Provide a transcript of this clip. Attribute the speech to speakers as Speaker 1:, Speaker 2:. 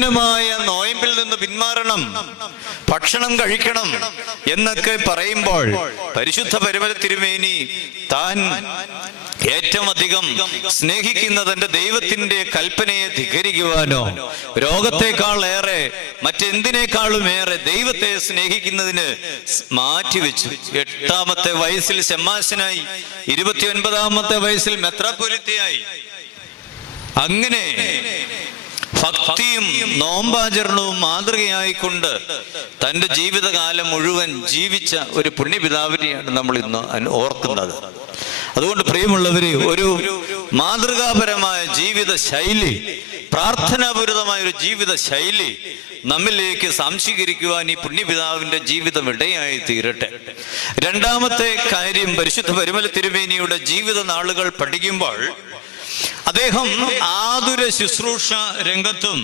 Speaker 1: കഠിനമായ നോയമ്പിൽ നിന്ന് പിന്മാറണം ഭക്ഷണം കഴിക്കണം എന്നൊക്കെ പറയുമ്പോൾ പരിശുദ്ധ പരിമല തിരുമേനി താൻ ഏറ്റവും അധികം സ്നേഹിക്കുന്ന തന്റെ ദൈവത്തിന്റെ കൽപ്പനയെ ധിഖരിക്കുവാനോ രോഗത്തെക്കാൾ ഏറെ മറ്റെന്തിനേക്കാളും ഏറെ ദൈവത്തെ സ്നേഹിക്കുന്നതിന് മാറ്റി മാറ്റിവെച്ചു. എട്ടാമത്തെ വയസ്സിൽ ശമ്മാശനായി ഇരുപത്തിയൊൻപതാമത്തെ വയസ്സിൽ മെത്രാപൊലിത്തിയായി അങ്ങനെ ഭക്തിയും നോമ്പാചരണവും മാതൃകയായിക്കൊണ്ട് തന്റെ ജീവിതകാലം മുഴുവൻ ജീവിച്ച ഒരു പുണ്യപിതാവിനെയാണ് നമ്മൾ ഇന്ന് ഓർക്കുന്നത്. അതുകൊണ്ട് പ്രിയമുള്ളവര് ഒരു മാതൃകാപരമായ ജീവിത ശൈലി പ്രാർത്ഥനാപൂരിതമായ ഒരു ജീവിത ശൈലി നമ്മിലേക്ക് സംശീകരിക്കുവാൻ ഈ പുണ്യപിതാവിന്റെ ജീവിതം ഇടയായി തീരട്ടെ രണ്ടാമത്തെ കാര്യം പരിശുദ്ധ പരിമല തിരുമേനിയുടെ ജീവിത നാളുകൾ പഠിക്കുമ്പോൾ അദ്ദേഹം ആതുര ശുശ്രൂഷ രംഗത്തും